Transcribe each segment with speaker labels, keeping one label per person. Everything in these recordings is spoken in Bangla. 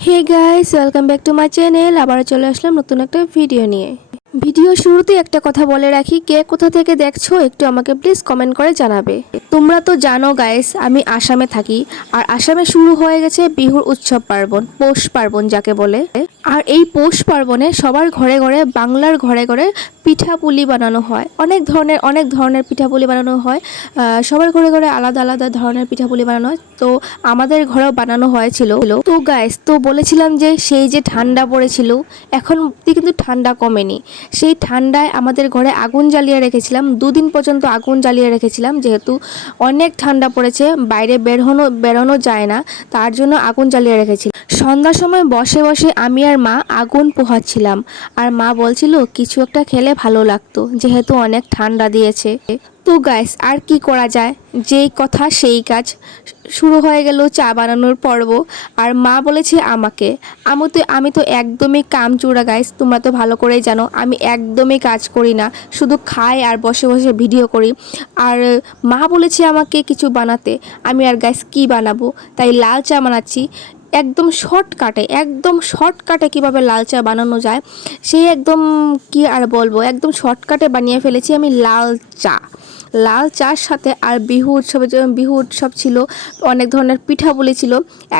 Speaker 1: Hey guys welcome back to my channel আবার চলে আসলাম নতুন একটা ভিডিও নিয়ে। ভিডিও শুরুতে একটা কথা বলে রাখি, কে কোথা থেকে দেখছ একটু আমাকে প্লিজ কমেন্ট করে জানাবে। তোমরা তো জানো গাইস আমি আসামে থাকি, আর আসামে শুরু হয়ে গেছে বিহুর উৎসব পার্বণ, পৌষ পার্বণ যাকে বলে। আর এই পৌষ পার্বণে সবার ঘরে ঘরে, বাংলার ঘরে ঘরে পিঠাপুলি বানানো হয়। অনেক ধরনের অনেক ধরনের পিঠাপুলি বানানো হয়। সবার ঘরে ঘরে আলাদা আলাদা ধরনের পিঠাপুলি বানানো হয়। তো আমাদের ঘরেও বানানো হয়েছিল। তো গাইস তো বলেছিলাম যে সেই যে ঠান্ডা পড়েছিল, এখন কিন্তু ঠান্ডা কমেনি। সেই ঠান্ডায় আমাদের ঘরে আগুন জ্বালিয়ে রেখেছিলাম। দুদিন পর্যন্ত আগুন জ্বালিয়ে রেখেছিলাম, যেহেতু অনেক ঠান্ডা পড়েছে, বাইরে বেরোনো বেরোনো যায় না, তার জন্য আগুন জ্বালিয়ে রেখেছিলাম। সন্ধ্যার সময় বসে বসে আমি আর মা আগুন পোহাচ্ছিলাম। আর মা বলছিল, কিছু একটা খেলে ভালো লাগতো, যেহেতু অনেক ঠান্ডা দিয়েছে। তো গাইস আর কি করা যায়? যেই কথা সেই কাজ শুরু হয়ে গেল চা বানানোর পর্ব। আর মা বলেছে আমাকে, আমি তো আমি তো একদমই কামচুরা গাইস তোমরা তো ভালো করেই জানো, আমি একদমই কাজ করি না, শুধু খাই আর বসে বসে ভিডিও করি। আর মা বলেছে আমাকে কিছু বানাতে, আমি আর গাইস কি বানাবো? তাই লাল চা বানাচ্ছি। একদম শর্টকাটে একদম শর্টকাটে কীভাবে লাল চা বানানো যায়, সেই একদম কি আর বলব, একদম শর্টকাটে বানিয়ে ফেলেছি আমি লাল চা। লাল চার সাথে আর বিহু উৎসবে বিহু উৎসব ছিল, অনেক ধরনের পিঠাপুলি ছিল,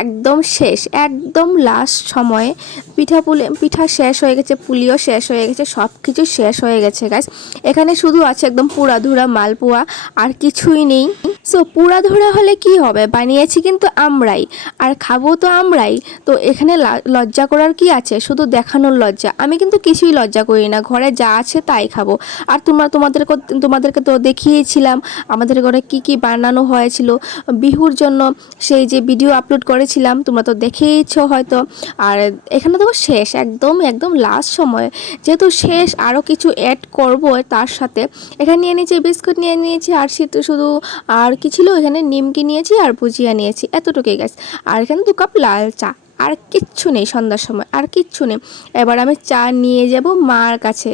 Speaker 1: একদম শেষ, একদম লাস্ট সময়ে পিঠাপুলি, পিঠা শেষ হয়ে গেছে, পুলিও শেষ হয়ে গেছে সব কিছু শেষ হয়ে গেছে গাছ এখানে শুধু আছে একদম পুরাধুরা মালপোয়া, আর কিছুই নেই। সো পুরাধুরা হলে কি হবে? বানিয়েছি কিন্তু আমরাই। আর খাব তো আমরাই। তো এখানে লজ্জা করার কি আছে? শুধু দেখানোর লজ্জা। আমি কিন্তু কিছুই লজ্জা করি না। ঘরে যা আছে তাই খাব। আর তোমরা তোমাদেরকে তোমাদেরকে তো দেখিয়েছিলাম। আমাদের ঘরে কি কি বানানো হয়েছিল। বিহুর জন্য সেই যে ভিডিও আপলোড করেছিলাম, তোমরা তো দেখেইছো হয়তো। আর এখানে তো শেষ, একদম একদম লাস্ট সময়। যেহেতু শেষ আরও কিছু অ্যাড করব তার সাথে। এখানে নিয়ে নিয়েছি, বিস্কুট নিয়ে নিয়েছি, আর শুধু আর কি ছিল? এখানে নিমকি নিয়েছি আর ভুজিয়া নিয়েছি। এতটুকুই গাছ আর এখানে দু কাপ লাল চা। আর কিচ্ছু নেই সন্ধ্যার সময়। আর কিচ্ছু নেই। এবার আমি চা নিয়ে যাব মার কাছে।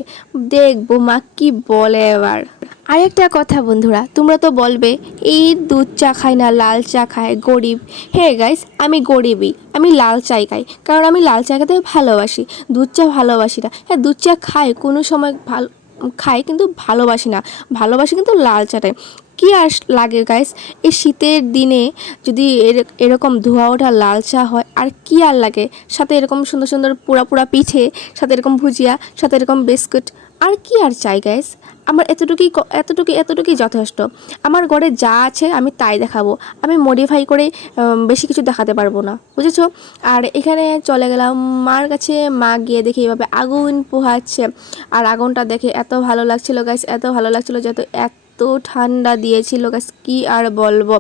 Speaker 1: দেখব মা কি বলে এবার। আর একটা কথা বন্ধুরা, তোমরা তো বলবে, এই দুধ চা খায় না, লাল চা খায়, গরিব। হ্যাঁ গাইস আমি গরিবই। আমি লাল চাই খাই। কারণ আমি লাল চা খেতে ভালোবাসি। দুধ চা ভালোবাসি না। হ্যাঁ দুধ চা খাই। কোনো সময় ভালো খাই কিন্তু ভালোবাসি না। ভালোবাসি কিন্তু লাল চাটাই। কী আর লাগে গাইস এই শীতের দিনে যদি এর- এরকম ধোয়া ওঠা লাল চা হয়, আর কী আর লাগে? সাথে এরকম সুন্দর সুন্দর পোড়া পোড়া পিঠে, সাথে এরকম ভুজিয়া, সাথে এরকম বিস্কুট আর কি আর চাই গাইস আমার এতটুকুই এতটুকু এতটুকুই যথেষ্ট। আমার ঘরে যা আছে আমি তাই দেখাবো। আমি মডিফাই করে বেশি কিছু দেখাতে পারব না, বুঝেছ? আর এখানে চলে গেলাম মার কাছে। মা গিয়ে দেখি এভাবে আগুন পোহাচ্ছে। আর আগুনটা দেখে এত ভালো লাগছিল গাইস এত ভালো লাগছিল যেহেতু এত ঠান্ডা দিয়েছিল গাছ কি আর বলব?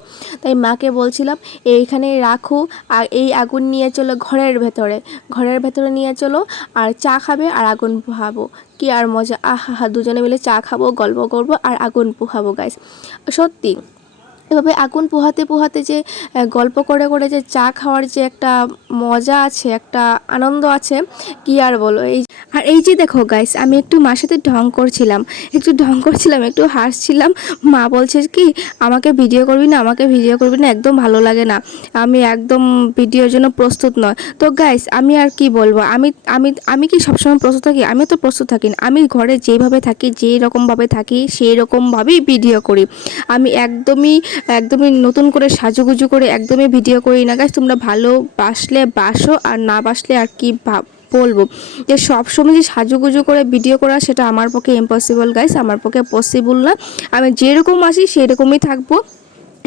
Speaker 1: তাই মাকে বলছিলাম এইখানে রাখো আর এই আগুন নিয়ে চলো ঘরের ভেতরে। ঘরের ভেতরে নিয়ে চলো আর চা খাবে আর আগুন পোহাবো। কি আর মজা, আহা দুজনে মিলে চা খাব, গল্প করব আর আগুন পোহাবো গাছ সত্যি। এভাবে আগুন পোহাতে পোহাতে যে গল্প করে করে যে চা খাওয়ার যে একটা মজা আছে, একটা আনন্দ আছে, কি আর বলো? এই আর এই যে দেখো গাইস আমি একটু মার সাথে ঢং করছিলাম, একটু ঢং করছিলাম, একটু হাসছিলাম। মা বলছে কি, আমাকে ভিডিও করবি না, আমাকে ভিডিও করবি না, একদম ভালো লাগে না। আমি একদম ভিডিওর জন্য প্রস্তুত নয়। তো গাইস আমি আর কি বলব? আমি আমি আমি কি সবসময় প্রস্তুত থাকি? আমি তো প্রস্তুত থাকি না। আমি ঘরে যেইভাবে থাকি যেই রকমভাবে থাকি সেই রকমভাবেই ভিডিও করি। আমি একদমই একদমই নতুন করে সাজুগুজু করে একদমই ভিডিও করি না। গাছ তোমরা ভালো বাসলে বাসো, আর না বাসলে আর কি ভাব বলব? যে সবসময় যে সাজুগুজু করে ভিডিও করা, সেটা আমার পক্ষে ইম্পসিবল গাইস। আমার পক্ষে পসিবল না। আমি যেরকম আসি সেরকমই থাকব।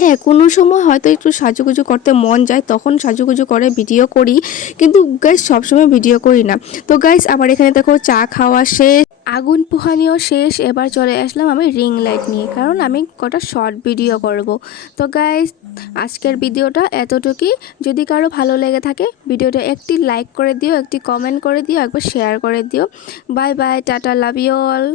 Speaker 1: হ্যাঁ কোনো সময় হয়তো একটু সাজুগুজু করতে মন যায়, তখন সাজুগুজু করে, ভিডিও করি। কিন্তু গাইস সবসময় ভিডিও করি না। তো গাইস আমার এখানে দেখো চা খাওয়া শেষ, আগুন পোহানিও শেষ। এবার চলে আসলাম আমি রিং লাইট নিয়ে, কারণ আমি কটা শর্ট ভিডিও করব। তো গাইস আজকের ভিডিওটা এতটুকুই। যদি কারও ভালো লেগে থাকে ভিডিওটা একটি লাইক করে দিও, একটি কমেন্ট করে দিও, একবার শেয়ার করে দিও। Bye bye tata love you all